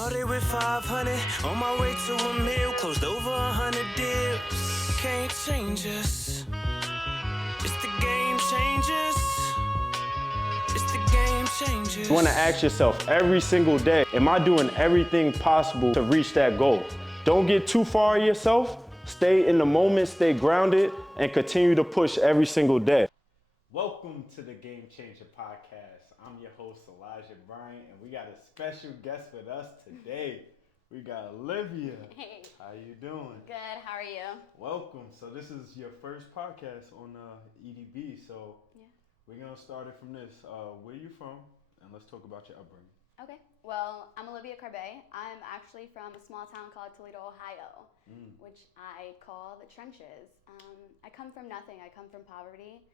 Started with 500, on my way to a meal, closed over 100 deals. Can't change us. It's the game changers. It's the game changers. You want to ask yourself every single day, am I doing everything possible to reach that goal? Don't get too far of yourself. Stay in the moment, stay grounded, and continue to push every single day. Welcome to the Game Changer Podcast. I'm your host, Elijah Bryant, and we got a special guest with us today. We got Olivia. Hey. How you doing? Good, how are you? Welcome. So this is your first podcast on EDB, so Yeah. we're going to start it from this. Where you from? And let's talk about your upbringing. Okay, well, I'm Olivia Carbe. I'm actually from a small town called Toledo, Ohio, which I call the trenches. I come from nothing. I come from poverty,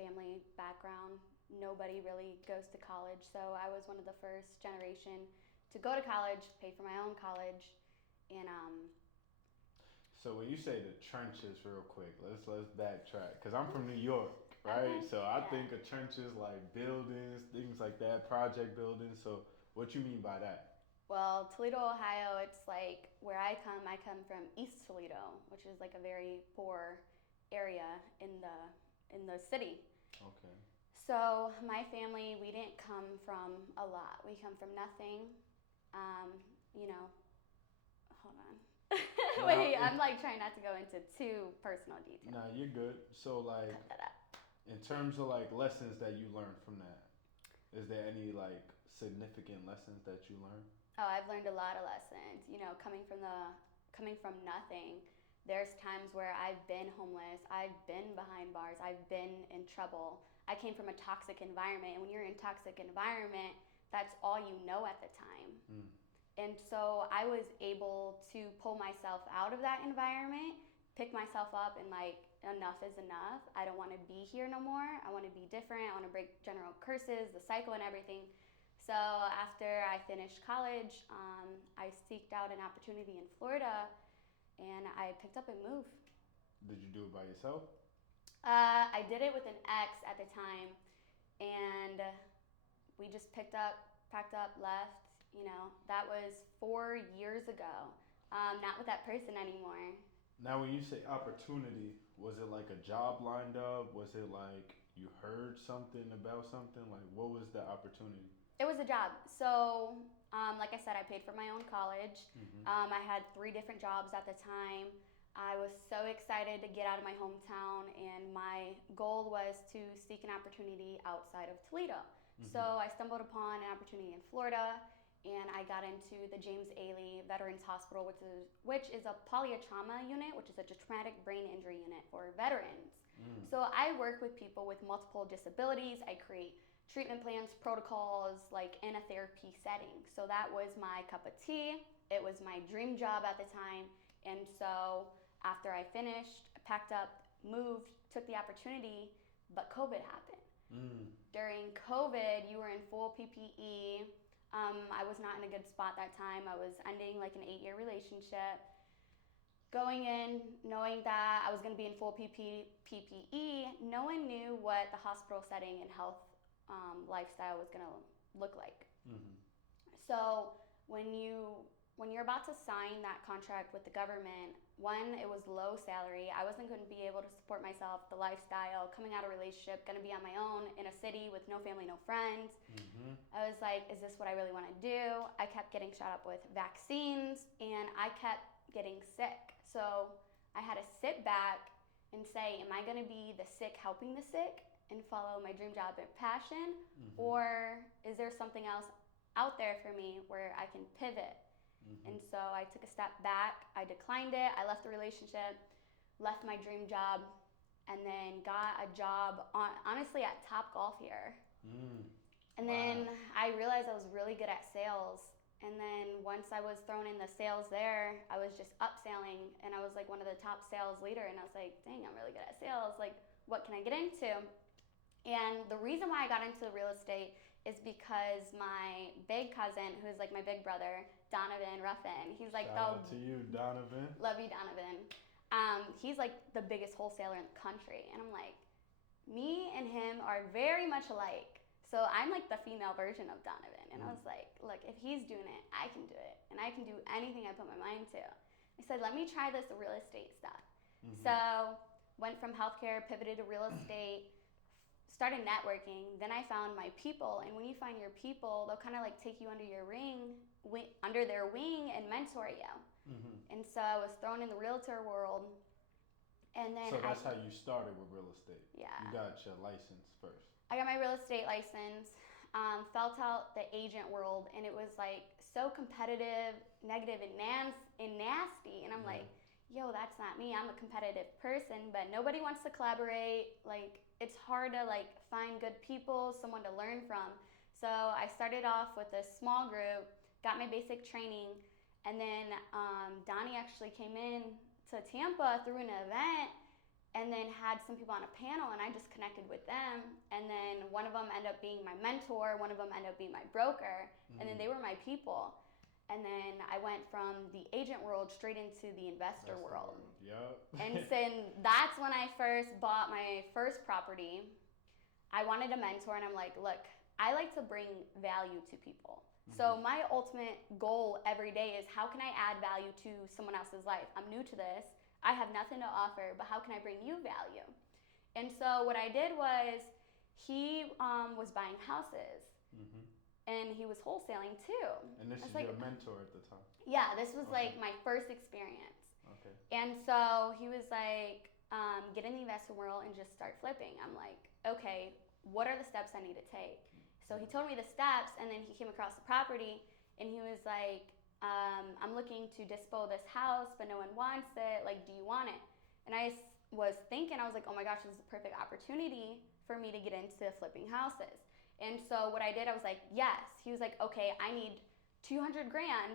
family background. Nobody really goes to college, so I was one of the first generation to go to college, pay for my own college, and So when you say the trenches, real quick, let's backtrack, because I'm from New York, right? Okay, So I yeah. think of trenches like buildings, things like that, project buildings. So what you mean by that? Well, Toledo, Ohio, it's like where I come from East Toledo, which is like a very poor area in the city. Okay. So my family, we didn't come from a lot. We come from nothing. Hold on. Wait, I'm like trying not to go into too personal detail. Nah, you're good. So like, Cut that out. in terms of like lessons that you learned from that, is there any like significant lessons that you learned? Oh, I've learned a lot of lessons. You know, coming from nothing. There's times where I've been homeless. I've been behind bars. I've been in trouble. I came from a toxic environment, and when you're in a toxic environment, that's all you know at the time. And so I was able to pull myself out of that environment, pick myself up, and like, enough is enough. I don't want to be here no more. I want to be different. I want to break general curses, the cycle, and everything. So after I finished college, I seeked out an opportunity in Florida, and I picked up and moved. Did you do it by yourself? I did it with an ex at the time, and we just packed up, left. You know, that was 4 years ago. Not with that person anymore. Now, when you say opportunity, was it like a job lined up? Was it like you heard something about something? Like, what was the opportunity? It was a job. So, like I said, I paid for my own college. I had 3 different jobs at the time. I was so excited to get out of my hometown, and my goal was to seek an opportunity outside of Toledo. So I stumbled upon an opportunity in Florida, and I got into the James Ailey Veterans Hospital, which is a polytrauma unit, which is a traumatic brain injury unit for veterans. So I work with people with multiple disabilities. I create treatment plans, protocols, like in a therapy setting. So that was my cup of tea. It was my dream job at the time. And so after I finished, I packed up, moved, took the opportunity, but COVID happened. During COVID, you were in full PPE. I was not in a good spot that time. I was ending like an 8-year relationship. Going in, knowing that I was going to be in full PPE, no one knew what the hospital setting and health lifestyle was going to look like. So when you're about to sign that contract with the government, one, it was low salary. I wasn't going to be able to support myself, the lifestyle, coming out of a relationship, going to be on my own in a city with no family, no friends. I was like, is this what I really want to do? I kept getting shot up with vaccines, and I kept getting sick. So I had to sit back and say, am I going to be the sick helping the sick and follow my dream job and passion? Or is there something else out there for me where I can pivot? And so I took a step back. I declined it. I left the relationship, left my dream job, and then got a job honestly at Top Golf here. And then I realized I was really good at sales. And then once I was thrown in the sales there, I was just upselling, and I was like one of the top sales leader. And I was like, dang, I'm really good at sales. Like, what can I get into? And the reason why I got into real estate is because my big cousin, who's like my big brother, Donovan Ruffin, he's like Shout out to you, Donovan. Love you, Donovan. He's like the biggest wholesaler in the country. And I'm like, me and him are very much alike. So I'm like the female version of Donovan. And I was like, look, if he's doing it, I can do it. And I can do anything I put my mind to. I said, let me try this real estate stuff. So went from healthcare, pivoted to real estate, started networking. Then I found my people. And when you find your people, they'll kind of like take you under your under their wing and mentor you. And so I was thrown in the realtor world. And then so that's how you started with real estate. Yeah. You got your license first. I got my real estate license, felt out the agent world, and it was like so competitive, negative, and nasty. And I'm like, yo, that's not me. I'm a competitive person, but nobody wants to collaborate. Like, it's hard to like find good people, someone to learn from. So I started off with a small group, got my basic training, and then Donnie actually came in to Tampa through an event, and then had some people on a panel, and I just connected with them. And then one of them ended up being my mentor, one of them ended up being my broker, and then they were my people. And then I went from the agent world straight into the investor world. Yep. And so that's when I first bought my first property. I wanted a mentor, and I'm like, look, I like to bring value to people. So my ultimate goal every day is, how can I add value to someone else's life? I'm new to this. I have nothing to offer, but how can I bring you value? And so what I did was, he was buying houses, and he was wholesaling too. And this is like, your mentor at the time? Yeah, this was like my first experience. Okay. And so he was like, get in the investor world and just start flipping. I'm like, okay, what are the steps I need to take? So he told me the steps, and then he came across the property, and he was like, I'm looking to dispo this house, but no one wants it. Like, do you want it? And I was thinking, I was like, oh my gosh, this is a perfect opportunity for me to get into flipping houses. And so what I did, I was like, yes. He was like, okay, I need 200 grand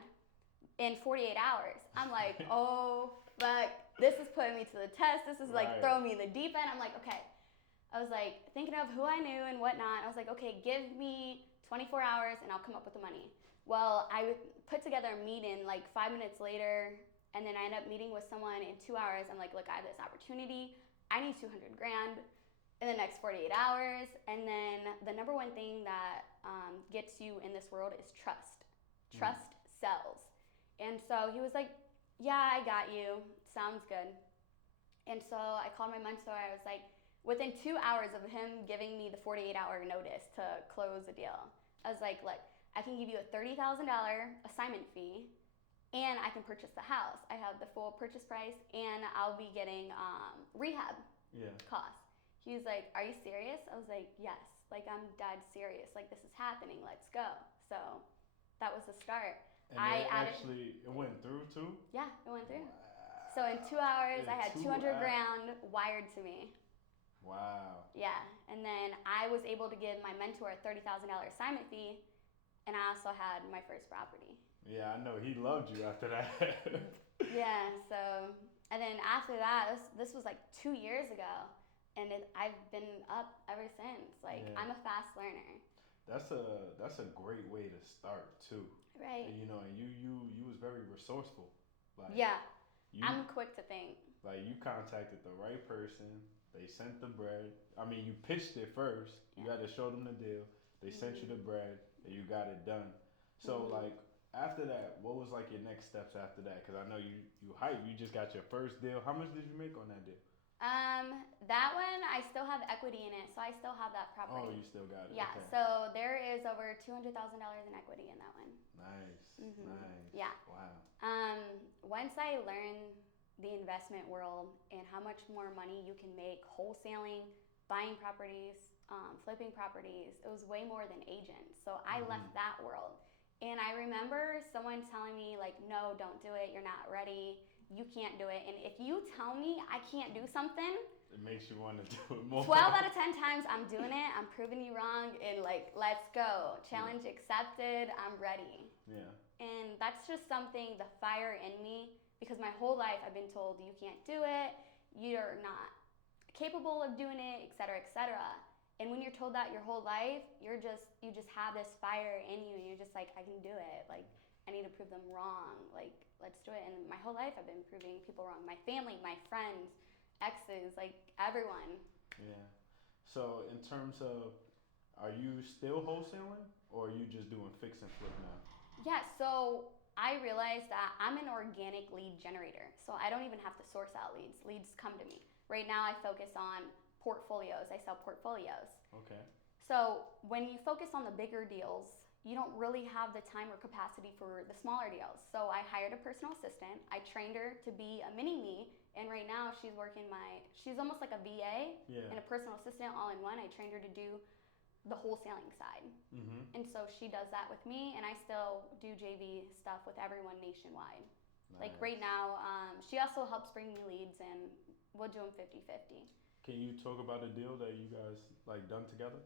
in 48 hours. I'm like, oh, fuck, this is putting me to the test. This is like throwing me in the deep end. I'm like, okay. I was like thinking of who I knew and whatnot. I was like, okay, give me 24 hours and I'll come up with the money. Well, I put together a meeting like 5 minutes later, and then I ended up meeting with someone in 2 hours. I'm like, look, I have this opportunity. I need 200 grand in the next 48 hours. And then the number one thing that gets you in this world is trust. Trust sells. And so he was like, yeah, I got you. Sounds good. And so I called my mentor. I was like, within 2 hours of him giving me the 48-hour notice to close the deal, I was like, look, I can give you a $30,000 assignment fee, and I can purchase the house. I have the full purchase price, and I'll be getting rehab costs. He was like, are you serious? I was like, yes. Like, I'm dead serious. Like, this is happening. Let's go. So that was the start. And it went through too? Yeah, it went through. Wow. So in 2 hours, I had 200 grand wired to me. Wow. Yeah, and then I was able to give my mentor a $30,000 assignment fee, and I also had my first property. Yeah, I know. He loved you after that. Yeah, so, and then after that, this was like 2 years ago, and I've been up ever since. Like, I'm a fast learner. That's a great way to start too. Right. And, and you was very resourceful. Like, I'm quick to think. Like, you contacted the right person. They sent the bread. I mean, you pitched it first. You got to show them the deal. They sent you the bread, and you got it done. So, like, after that, what was, like, your next steps after that? Because I know you hyped. You just got your first deal. How much did you make on that deal? That one, I still have equity in it, so I still have that property. Oh, you still got it. Yeah, okay. So there is over $200,000 in equity in that one. Nice, nice. Yeah. Wow. Once I learned the investment world and how much more money you can make wholesaling, buying properties, flipping properties, it was way more than agents. So I left that world. And I remember someone telling me, like, no, don't do it. You're not ready. You can't do it. And if you tell me I can't do something, it makes you want to do it more. 12 out of 10 times I'm doing it. I'm proving you wrong. And, like, let's go. Challenge accepted. I'm ready. Yeah. And that's just something, the fire in me, because my whole life I've been told you can't do it, you're not capable of doing it, et cetera, et cetera. And when you're told that your whole life, you just have this fire in you, and you're just like, I can do it. Like, I need to prove them wrong. Like, let's do it. And my whole life I've been proving people wrong. My family, my friends, exes, like everyone. Yeah. So in terms of, are you still wholesaling or are you just doing fix and flip now? Yeah, so I realized that I'm an organic lead generator. So I don't even have to source out leads. Leads come to me. Right now I focus on portfolios. I sell portfolios. Okay. So when you focus on the bigger deals, you don't really have the time or capacity for the smaller deals. So I hired a personal assistant. I trained her to be a mini me. And right now she's she's almost like a VA and a personal assistant all in one. I trained her to do the wholesaling side. Mm-hmm. And so she does that with me, and I still do JV stuff with everyone nationwide. Nice. Like right now, she also helps bring me leads, and we'll do them 50-50. Can you talk about a deal that you guys like done together?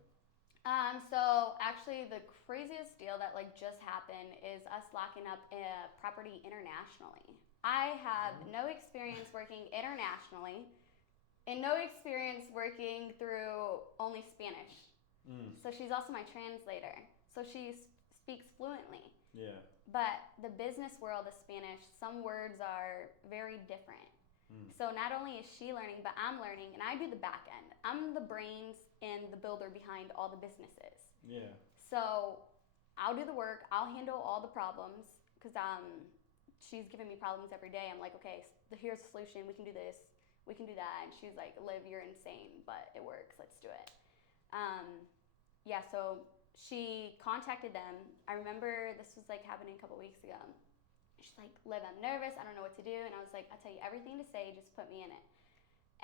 So actually the craziest deal that like just happened is us locking up a property internationally. I have no experience working internationally and no experience working through only Spanish. So she's also my translator. So she speaks fluently. Yeah. But the business world of Spanish, some words are very different. So not only is she learning, but I'm learning, and I do the back end. I'm the brains and the builder behind all the businesses. Yeah. So I'll do the work. I'll handle all the problems because she's giving me problems every day. I'm like, okay, here's a solution. We can do this. We can do that. And she's like, Liv, you're insane, but it works. Let's do it. Yeah, so she contacted them. I remember this was like happening a couple weeks ago. She's like, Liv, I'm nervous. I don't know what to do. And I was like, I'll tell you everything to say. Just put me in it.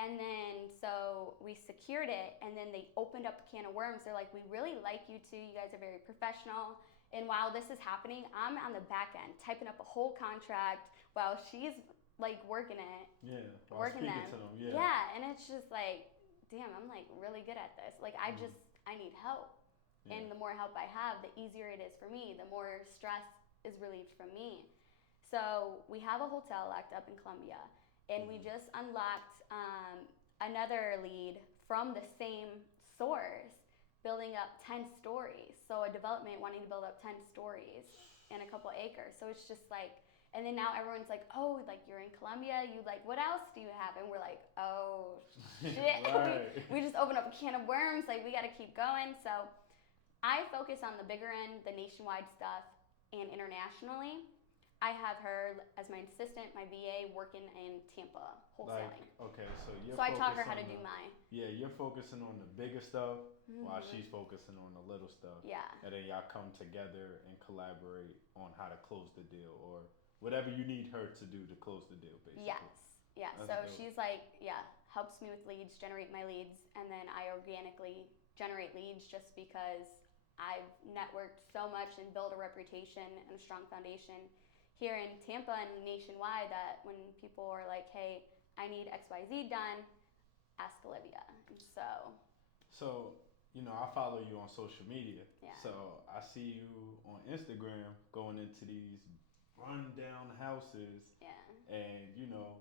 And then so we secured it, and then they opened up a can of worms. They're like, we really like you two. You guys are very professional. And while this is happening, I'm on the back end typing up a whole contract while she's like working it. Yeah. Working them. To them. Yeah. And it's just like, damn, I'm like really good at this. Like I need help. Yeah. And the more help I have, the easier it is for me. The more stress is relieved from me. So we have a hotel locked up in Colombia, and we just unlocked another lead from the same source, building up 10 stories. So a development wanting to build up 10 stories in a couple acres. So it's just like, and then now everyone's like, oh, like you're in Colombia, you like, what else do you have? And we're like, oh shit. Right. we just opened up a can of worms, like we gotta keep going. So I focus on the bigger end, the nationwide stuff, and internationally. I have her as my assistant, my VA, working in Tampa, wholesaling. Like, okay, so you're So I taught her focused how to on do my. Yeah, you're focusing on the bigger stuff while she's focusing on the little stuff. Yeah. And then y'all come together and collaborate on how to close the deal or whatever you need her to do to close the deal, basically. Yes. Yeah. That's So dope. she's like, yeah, helps me with leads, generate my leads, and then I organically generate leads just because I've networked so much and built a reputation and a strong foundation here in Tampa and nationwide that when people are like, hey, I need XYZ done, ask Olivia. And So, you know, I follow you on social media. Yeah. So I see you on Instagram going into these rundown houses yeah. and, you know,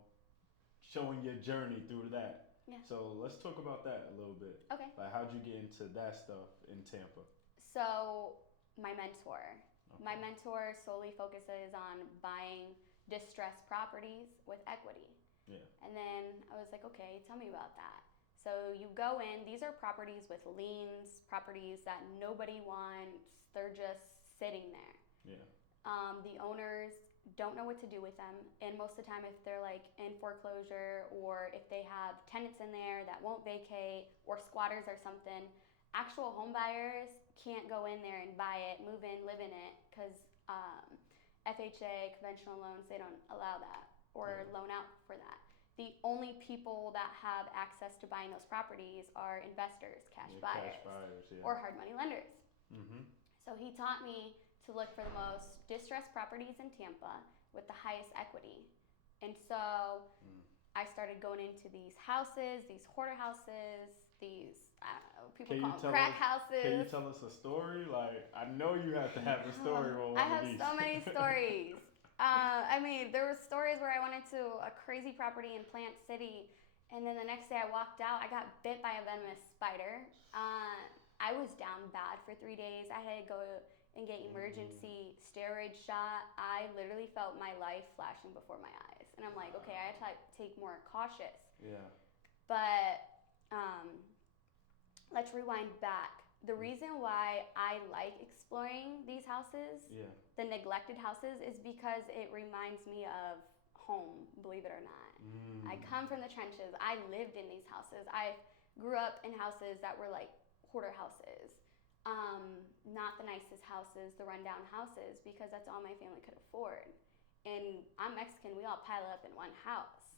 showing your journey through that. Yeah. So let's talk about that a little bit. Okay. Like, how'd you get into that stuff in Tampa? So my mentor. Okay. My mentor solely focuses on buying distressed properties with equity. Yeah. And then I was like, okay, tell me about that. So you go in, these are properties with liens, properties that nobody wants, they're just sitting there. Yeah. The owners don't know what to do with them, and most of the time if they're like in foreclosure or if they have tenants in there that won't vacate or squatters or something, actual home buyers can't go in there and buy it, move in, live in it, because FHA, conventional loans, they don't allow that or loan out for that. The only people that have access to buying those properties are investors, cash buyers, yeah. or hard money lenders. Mm-hmm. So he taught me to look for the most distressed properties in Tampa with the highest equity. And so I started going into these houses, these hoarder houses, these, I don't know, people call them crack houses. Can you tell us a story? Like, I know you have to have a story on one I have of these. so many stories. I mean, there were stories where I went into a crazy property in Plant City, and then the next day I walked out, I got bit by a venomous spider. I was down bad for 3 days. I had to go and get emergency steroid shot. I literally felt my life flashing before my eyes. And I'm like, okay, I have to take more cautious. Yeah. But let's rewind back. The reason why I like exploring these houses, the neglected houses, is because it reminds me of home, believe it or not. I come from the trenches. I lived in these houses. I grew up in houses that were like hoarder houses. Not the nicest houses, the rundown houses, because that's all my family could afford. And I'm Mexican, we all pile up in one house.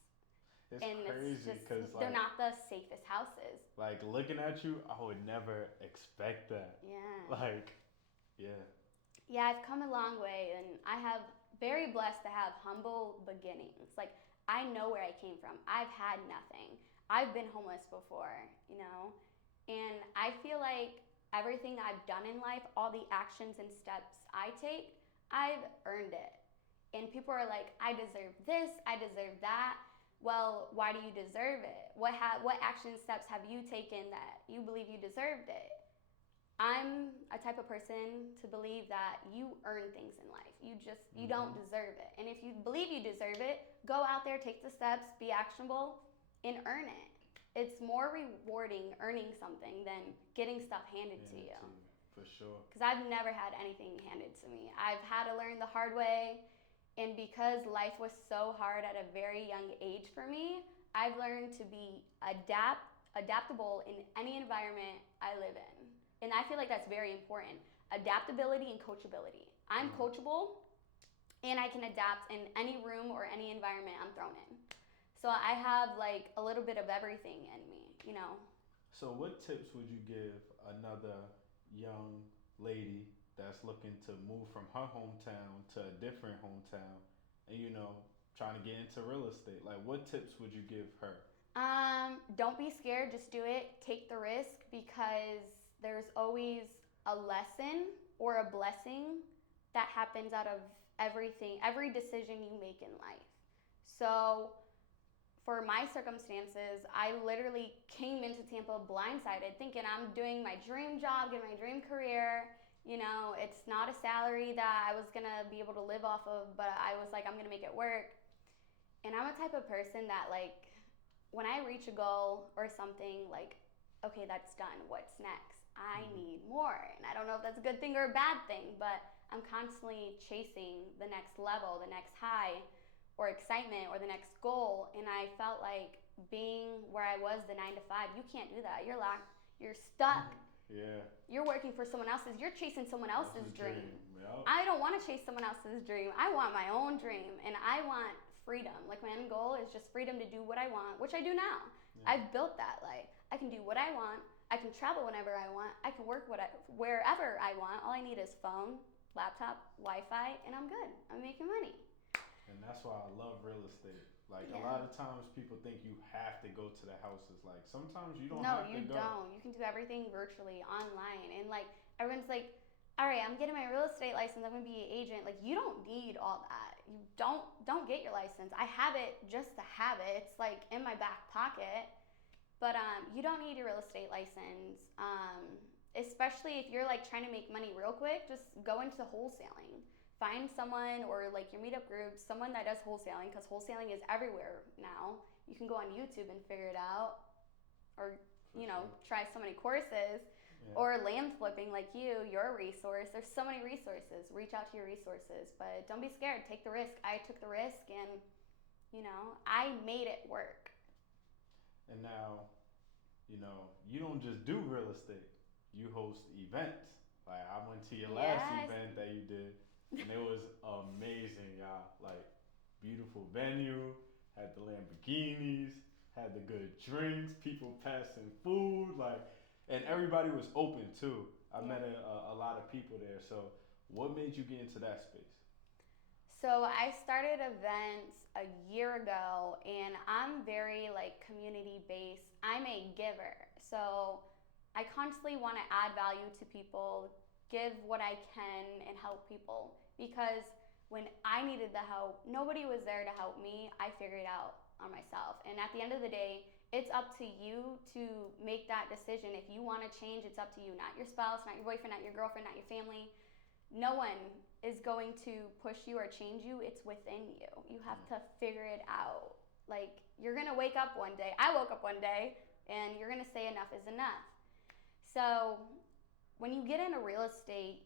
It's crazy because they're not the safest houses. Like looking at you, I would never expect that. Yeah. Like, yeah. Yeah, I've come a long way, and I have very blessed to have humble beginnings. Like, I know where I came from. I've had nothing. I've been homeless before, you know? And I feel like everything I've done in life, all the actions and steps I take, I've earned it. And people are like, I deserve this, I deserve that. Well, why do you deserve it? What action steps have you taken that you believe you deserved it? I'm a type of person to believe that you earn things in life. You don't deserve it. And if you believe you deserve it, go out there, take the steps, be actionable, and earn it. It's more rewarding earning something than getting stuff handed to you. For sure. Because I've never had anything handed to me. I've had to learn the hard way. And because life was so hard at a very young age for me, I've learned to be adaptable in any environment I live in. And I feel like that's very important. Adaptability and coachability. I'm coachable, and I can adapt in any room or any environment I'm thrown in. So I have like a little bit of everything in me, you know. So what tips would you give another young lady that's looking to move from her hometown to a different hometown and, you know, trying to get into real estate? Like, what tips would you give her? Don't be scared, just do it. Take the risk, because there's always a lesson or a blessing that happens out of everything, every decision you make in life. So for my circumstances, I literally came into Tampa blindsided, thinking I'm doing my dream job, getting my dream career. You know, it's not a salary that I was gonna be able to live off of, but I was like, I'm gonna make it work. And I'm a type of person that, like, when I reach a goal or something, like, okay, that's done, what's next? I need more. And I don't know if that's a good thing or a bad thing, but I'm constantly chasing the next level, the next high, or excitement, or the next goal. And I felt like being where I was, the 9 to 5, you can't do that. You're locked, you're stuck. Yeah. You're working for someone else's, you're chasing someone else's dream. Yep. I don't want to chase someone else's dream. I want my own dream, and I want freedom. Like, my end goal is just freedom to do what I want, which I do now. Yeah. I've built that. Like, I can do what I want. I can travel whenever I want. I can work wherever I want. All I need is phone, laptop, Wi-Fi, and I'm good. I'm making money. And that's why I love real estate. Like, a lot of times people think you have to go to the houses. Like, sometimes you don't have to go. No, you don't. You can do everything virtually, online. And, like, everyone's like, all right, I'm getting my real estate license. I'm going to be an agent. Like, you don't need all that. You don't get your license. I have it just to have it. It's, like, in my back pocket. But you don't need your real estate license. Especially if you're, like, trying to make money real quick, just go into wholesaling. Find someone, or like your meetup groups, someone that does wholesaling, because wholesaling is everywhere now. You can go on YouTube and figure it out, or try so many courses, or land flipping like you're a resource. There's so many resources. Reach out to your resources, but don't be scared. Take the risk. I took the risk, and I made it work. And now, you don't just do real estate. You host events. Like, I went to your last event that you did. And it was amazing, y'all. Like, beautiful venue, had the Lamborghinis, had the good drinks, people passing food, like, and everybody was open too. I met a lot of people there. So what made you get into that space? So I started events a year ago, and I'm very, like, community based. I'm a giver. So I constantly want to add value to people, give what I can, and help people. Because when I needed the help, nobody was there to help me. I figured it out on myself. And at the end of the day, it's up to you to make that decision. If you want to change, it's up to you, not your spouse, not your boyfriend, not your girlfriend, not your family. No one is going to push you or change you. It's within you. You have to figure it out. Like, you're going to wake up one day. I woke up one day, and you're going to say enough is enough. So when you get into real estate,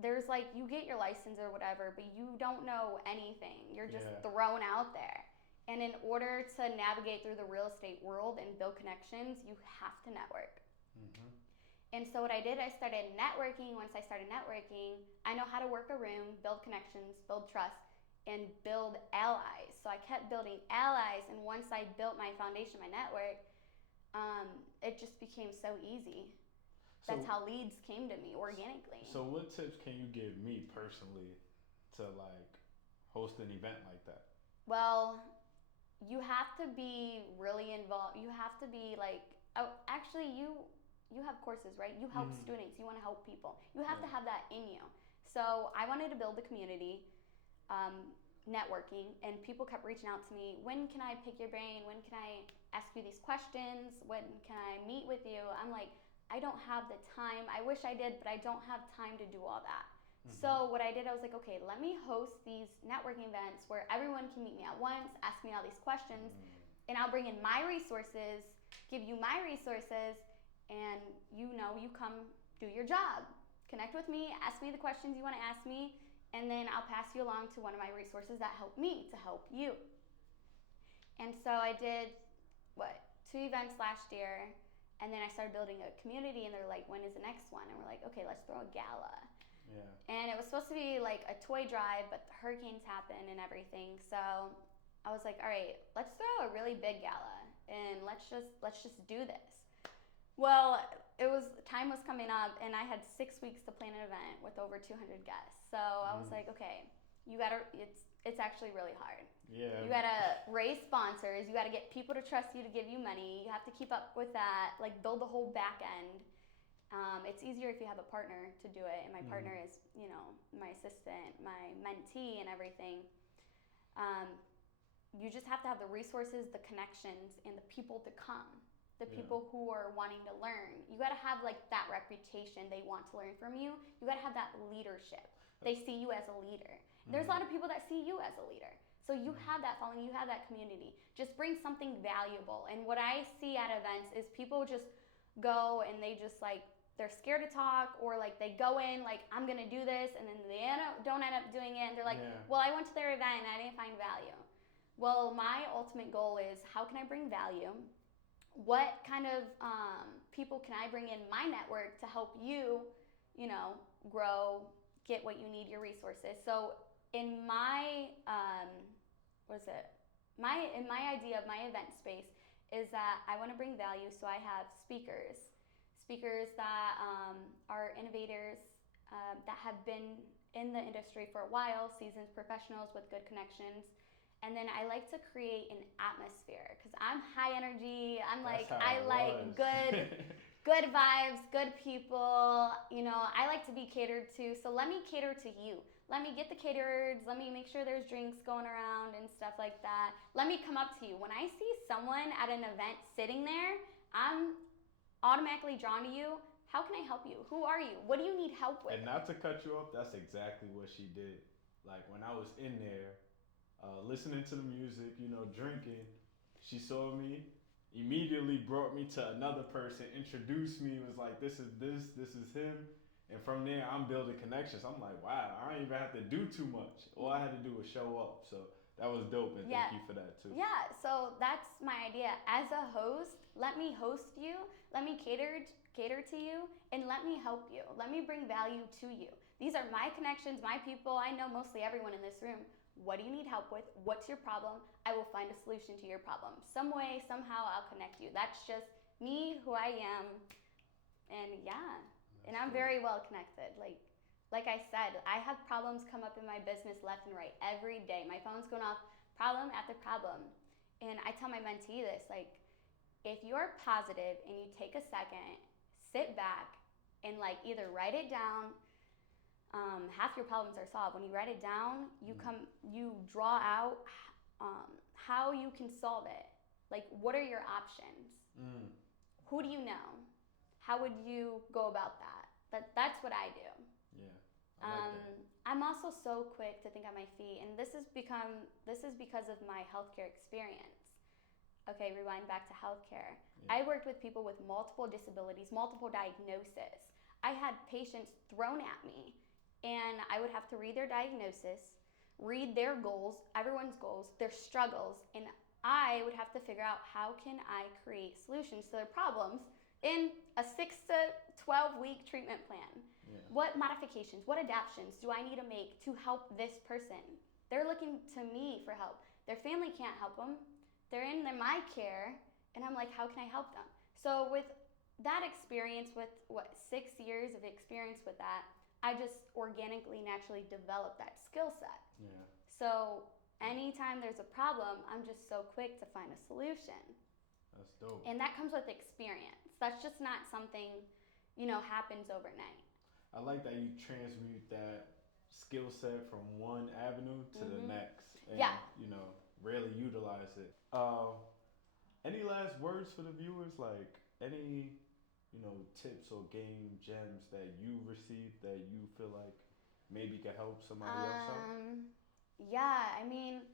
there's like, you get your license or whatever, but you don't know anything. You're just thrown out there. And in order to navigate through the real estate world and build connections, you have to network. Mm-hmm. And so what I did, I started networking. Once I started networking, I know how to work a room, build connections, build trust, and build allies. So I kept building allies, and once I built my foundation, my network, it just became so easy. That's how leads came to me organically. So what tips can you give me personally to like host an event like that? Well, you have to be really involved. You have to be like, oh, actually you have courses, right? You help students, you want to help people. You have to have that in you. So I wanted to build a community, networking, and people kept reaching out to me. When can I pick your brain? When can I ask you these questions? When can I meet with you? I'm like, I don't have the time. I wish I did, but I don't have time to do all that. So what I did, I was like, okay, let me host these networking events where everyone can meet me at once, ask me all these questions, and I'll bring in my resources, give you my resources, and you come do your job. Connect with me, ask me the questions you want to ask me, and then I'll pass you along to one of my resources that help me to help you. And so I did, 2 events last year, and then I started building a community, and they're like, when is the next one? And we're like, okay, let's throw a gala. Yeah. And it was supposed to be like a toy drive, but the hurricanes happened and everything. So I was like, all right, let's throw a really big gala, and let's just do this. Well, time was coming up, and I had 6 weeks to plan an event with over 200 guests. So I was like, okay, it's actually really hard. Yeah. You gotta raise sponsors. You gotta get people to trust you to give you money. You have to keep up with that, like build the whole back end. It's easier if you have a partner to do it, and my partner is, my assistant, my mentee, and everything. You just have to have the resources, the connections, and the people to come. The people who are wanting to learn. You gotta have like that reputation. They want to learn from you. You gotta have that leadership. They see you as a leader. There's a lot of people that see you as a leader. So you have that following, you have that community. Just bring something valuable. And what I see at events is people just go and they just like, they're scared to talk, or like they go in like, I'm gonna do this, and then they don't end up doing it, and they're like, well, I went to their event and I didn't find value. Well, my ultimate goal is, how can I bring value? What kind of people can I bring in my network to help you, grow, get what you need, your resources. So in my my idea of my event space is that I want to bring value. So I have speakers that are innovators, that have been in the industry for a while, seasoned professionals with good connections. And then I like to create an atmosphere, because I'm high energy. I like good vibes, good people. I like to be catered to. So let me cater to you. Let me get the caterers. Let me make sure there's drinks going around and stuff like that. Let me come up to you. When I see someone at an event sitting there, I'm automatically drawn to you. How can I help you? Who are you? What do you need help with? And not to cut you off, that's exactly what she did. Like when I was in there, listening to the music, drinking, she saw me, immediately brought me to another person, introduced me, was like, this is him. And from there, I'm building connections. I'm like, wow, I don't even have to do too much. All I had to do was show up. So that was dope, and thank you for that too. Yeah, so that's my idea. As a host, let me host you, let me cater to you, and let me help you. Let me bring value to you. These are my connections, my people. I know mostly everyone in this room. What do you need help with? What's your problem? I will find a solution to your problem. Some way, somehow, I'll connect you. That's just me, who I am, and yeah. And I'm very well connected. Like I said, I have problems come up in my business left and right every day. My phone's going off, problem after problem. And I tell my mentee this, like, if you're positive and you take a second, sit back and like either write it down, half your problems are solved. When you write it down, you draw out how you can solve it. Like, what are your options? Who do you know? How would you go about that? That's what I do. Yeah. I like that. I'm also so quick to think on my feet, and this is because of my healthcare experience. Okay, rewind back to healthcare. Yeah. I worked with people with multiple disabilities, multiple diagnoses. I had patients thrown at me, and I would have to read their diagnosis, read their goals, everyone's goals, their struggles, and I would have to figure out how can I create solutions to their problems in a 6 to 12 week treatment plan. Yeah. What modifications, what adaptations do I need to make to help this person? They're looking to me for help. Their family can't help them. They're in my care, and I'm like, how can I help them? So with that experience, with 6 years of experience with that, I just organically, naturally developed that skill set. Yeah. So anytime there's a problem, I'm just so quick to find a solution. That's dope. And that comes with experience. That's just not something, happens overnight. I like that you transmute that skill set from one avenue to the next, and really utilize it. Any last words for the viewers? Like any, tips or game gems that you received that you feel like maybe could help somebody else out? Yeah, I mean,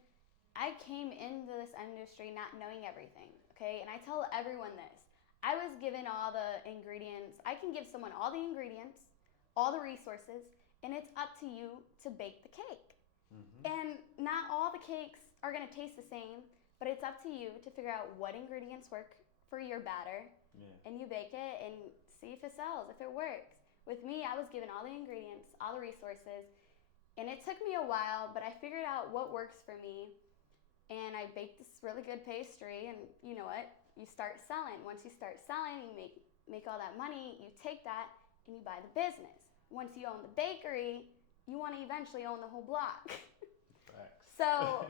I came into this industry not knowing everything, okay? And I tell everyone this. I was given all the ingredients. I can give someone all the ingredients, all the resources, and it's up to you to bake the cake. And not all the cakes are gonna taste the same, but it's up to you to figure out what ingredients work for your batter, and you bake it and see if it sells, if it works. With me, I was given all the ingredients, all the resources, and it took me a while, but I figured out what works for me, and I baked this really good pastry, and you know what? You start selling. Once you start selling, you make all that money, you take that, and you buy the business. Once you own the bakery, you want to eventually own the whole block. Facts. So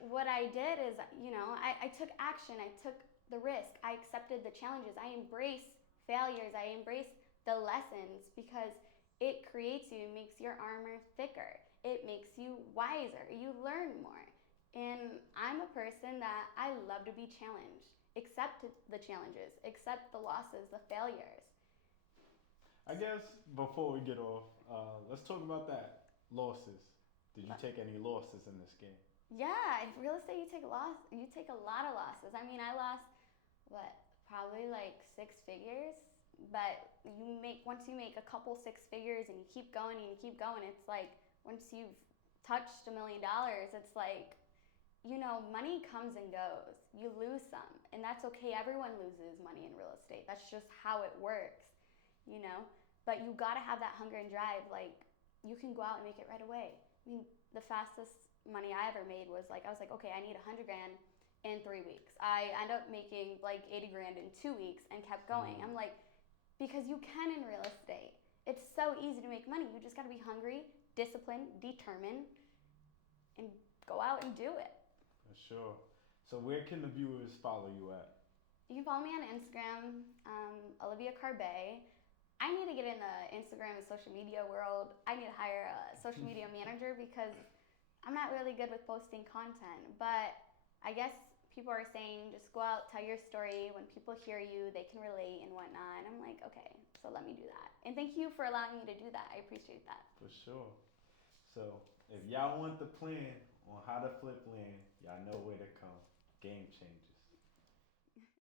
what I did is, I took action. I took the risk. I accepted the challenges. I embrace failures. I embrace the lessons because it creates you, makes your armor thicker. It makes you wiser. You learn more. And I'm a person that I love to be challenged. Accept the challenges. Accept the losses, the failures. I guess before we get off, let's talk about that. Losses. Did you take any losses in this game? Yeah, in real estate you take a lot of losses. I mean, I lost probably like 6 figures, but once you make a couple 6 figures and you keep going and you keep going, it's like once you've touched $1 million, it's like, money comes and goes. You lose some, and that's okay. Everyone loses money in real estate. That's just how it works, But you gotta have that hunger and drive. Like, you can go out and make it right away. I mean, the fastest money I ever made was I was like, okay, I need 100 grand in 3 weeks. I end up making like 80 grand in 2 weeks and kept going. I'm like, because you can in real estate. It's so easy to make money. You just gotta be hungry, disciplined, determined, and go out and do it. For sure. So where can the viewers follow you at? You can follow me on Instagram, Olivia Carbet. I need to get in the Instagram and social media world. I need to hire a social media manager because I'm not really good with posting content. But I guess people are saying just go out, tell your story. When people hear you, they can relate and whatnot. And I'm like, okay, so let me do that. And thank you for allowing me to do that. I appreciate that. For sure. So if y'all want the plan on how to flip land, y'all know where to come. Game changer.